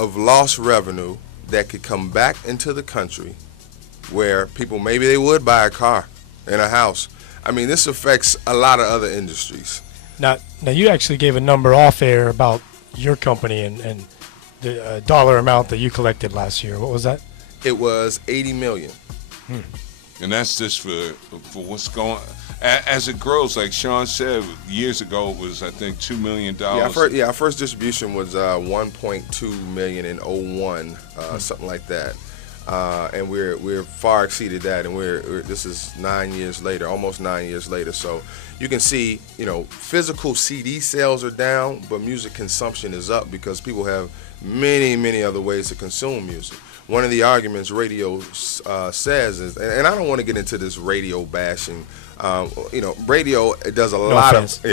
of lost revenue that could come back into the country where people, maybe they would buy a car and a house. I mean, this affects a lot of other industries. Now you actually gave a number off air about your company and the dollar amount that you collected last year. What was that? It was $80 million. And that's just for what's going on. As it grows, like Shawn said, years ago it was, I think, $2 million. Our first distribution was $1.2 million in 2001, something like that. And we're far exceeded that, and this is 9 years later, almost 9 years later. So you can see, physical CD sales are down, but music consumption is up because people have many other ways to consume music. One of the arguments radio says is, and I don't want to get into this radio bashing. Radio does a lot of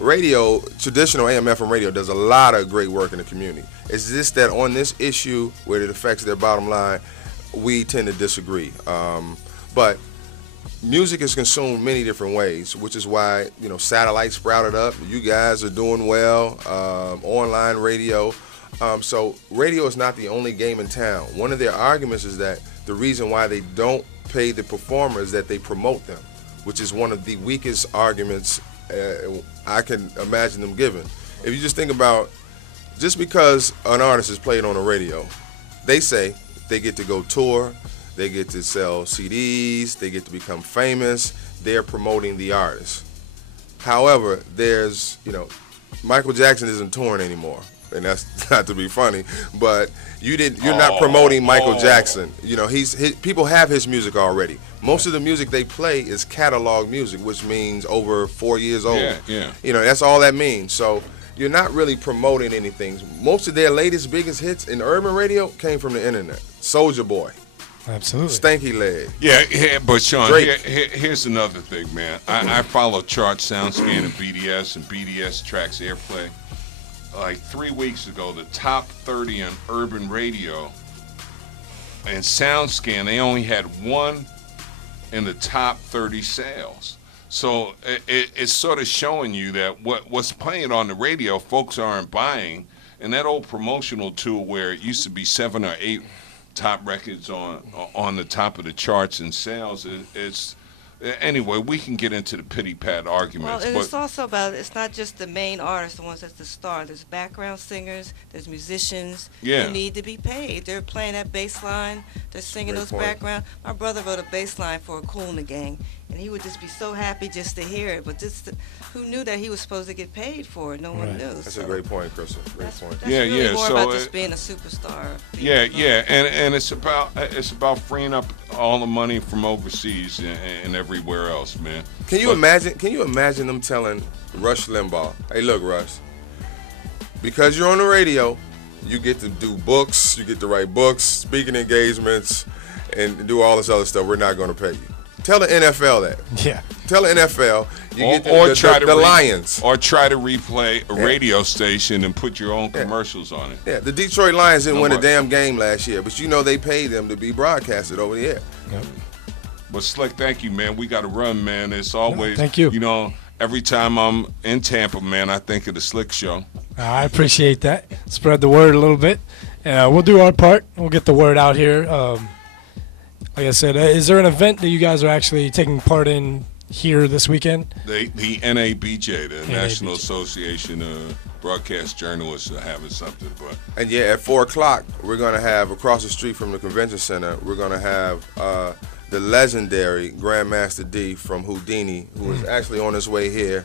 radio, traditional AM FM radio does a lot of great work in the community. It's just that on this issue where it affects their bottom line, we tend to disagree. But music is consumed many different ways, which is why satellite sprouted up. You guys are doing well. Online radio. So radio is not the only game in town. One of their arguments is that the reason why they don't pay the performers is that they promote them, which is one of the weakest arguments I can imagine them giving. If you just think about, just because an artist is played on the radio, they say they get to go tour, they get to sell CDs, they get to become famous, they're promoting the artist. However, there's, Michael Jackson isn't touring anymore. And that's not to be funny, but you're not promoting Michael Jackson. People have his music already. Most of the music they play is catalog music, which means over 4 years old. Yeah. That's all that means. So you're not really promoting anything. Most of their latest, biggest hits in urban radio came from the internet. Soulja Boy. Absolutely. Stanky Leg. Yeah, but Shawn, here's another thing, man. I follow Chart, SoundScan, and BDS tracks airplay. Like 3 weeks ago, the top 30 on urban radio and SoundScan, they only had one in the top 30 sales. So it's sort of showing you that what's playing on the radio, folks aren't buying. And that old promotional tool where it used to be 7 or 8 top records on the top of the charts and sales, it's anyway, we can get into the pity-pat arguments. Well, and it's also about, it's not just the main artists, the ones that's the star. There's background singers, there's musicians who need to be paid. They're playing that bass line, they're singing those background. My brother wrote a bass line for a Kool and the Gang, and he would just be so happy just to hear it. But who knew that he was supposed to get paid for it? No one knew. That's a great point, Crystal. Great point. That's really more about just being a superstar. And it's about freeing up all the money from overseas and everywhere else, man. Can you imagine them telling Rush Limbaugh, "Hey, look, Rush, because you're on the radio, you get to do books, you get to write books, speaking engagements, and do all this other stuff. We're not going to pay you." Tell the NFL that. Yeah. Tell the NFL you get the Lions. Or try to replay a radio station and put your own commercials on it. Yeah, the Detroit Lions didn't win a damn game last year, but they paid them to be broadcasted over the air. Yep. But Slick, thank you, man. We got to run, man. It's always, thank you. Every time I'm in Tampa, man, I think of the Slick Show. I appreciate that. Spread the word a little bit. We'll do our part. We'll get the word out here. Like I said, is there an event that you guys are actually taking part in here this weekend? The NABJ, the National Association of Broadcast Journalists, are having something. And at 4 o'clock, we're going to have, across the street from the convention center, we're going to have the legendary Grandmaster D from Houdini, who is actually on his way here.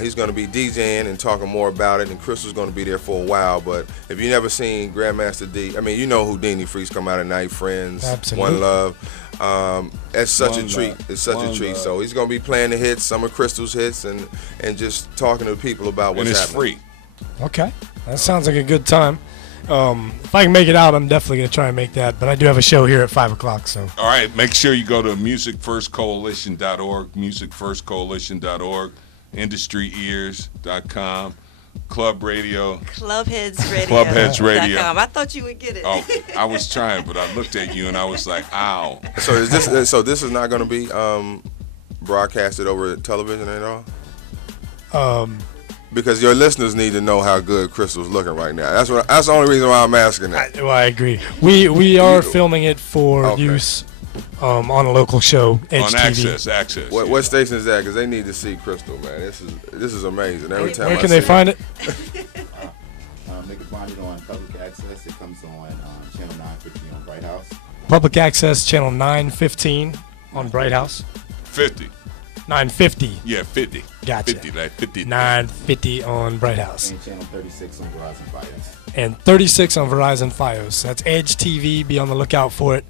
He's going to be DJing and talking more about it, and Crystal's going to be there for a while. But if you've never seen Grandmaster D, I mean, Houdini Freaks Come Out at Night, Friends, Absolutely. One Love. It's such a treat. It's such a treat. So he's going to be playing the hits, some of Crystal's hits, and just talking to people about what's happening. And it's free. Okay. That sounds like a good time. If I can make it out, I'm definitely going to try and make that. But I do have a show here at 5 o'clock. So. All right. Make sure you go to musicfirstcoalition.org, musicfirstcoalition.org, industryears.com, Club Radio. Clubheads Radio. Clubheads Radio. I thought you would get it. Oh, I was trying, but I looked at you and I was like, ow. So this is not going to be broadcasted over television at all? because your listeners need to know how good Crystal's looking right now. That's the only reason why I'm asking that. I agree. We are filming it for use on a local show, Edge on TV. Access. What station is that? Because they need to see Crystal, man. This is amazing. Every time. Where can they find it? They can find it on public access. It comes on channel 950 on Bright House. Public access channel 915 on Bright House. 50. 950. Yeah, 50. Gotcha. 50, like 50. 950 on Bright House. And channel 36 on Verizon Fios. And 36 on Verizon Fios. That's Edge TV. Be on the lookout for it.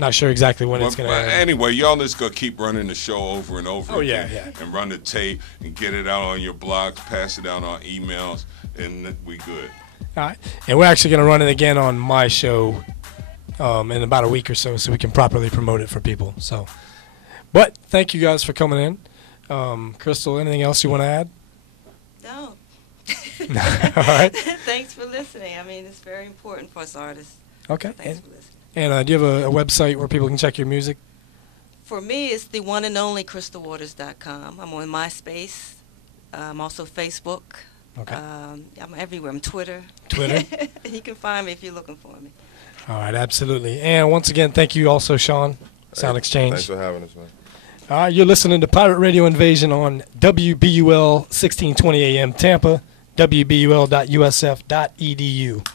Not sure exactly when it's going to air. Anyway, y'all just going to keep running the show over and over again. Yeah. And run the tape and get it out on your blogs, pass it out on emails, and we good. All right. And we're actually going to run it again on my show in about a week or so we can properly promote it for people. But thank you guys for coming in. Crystal, anything else you want to add? No. All right. Thanks for listening. I mean, it's very important for us artists. Okay. Thanks for listening. And do you have a website where people can check your music? For me, it's the one and only crystalwaters.com. I'm on MySpace. I'm also Facebook. Okay. I'm everywhere. I'm Twitter. Twitter. You can find me if you're looking for me. All right, absolutely. And once again, thank you also, Shawn, Sound Exchange. Thanks for having us, man. All right, you're listening to Pirate Radio Invasion on WBUL 1620 AM Tampa, WBUL.usf.edu.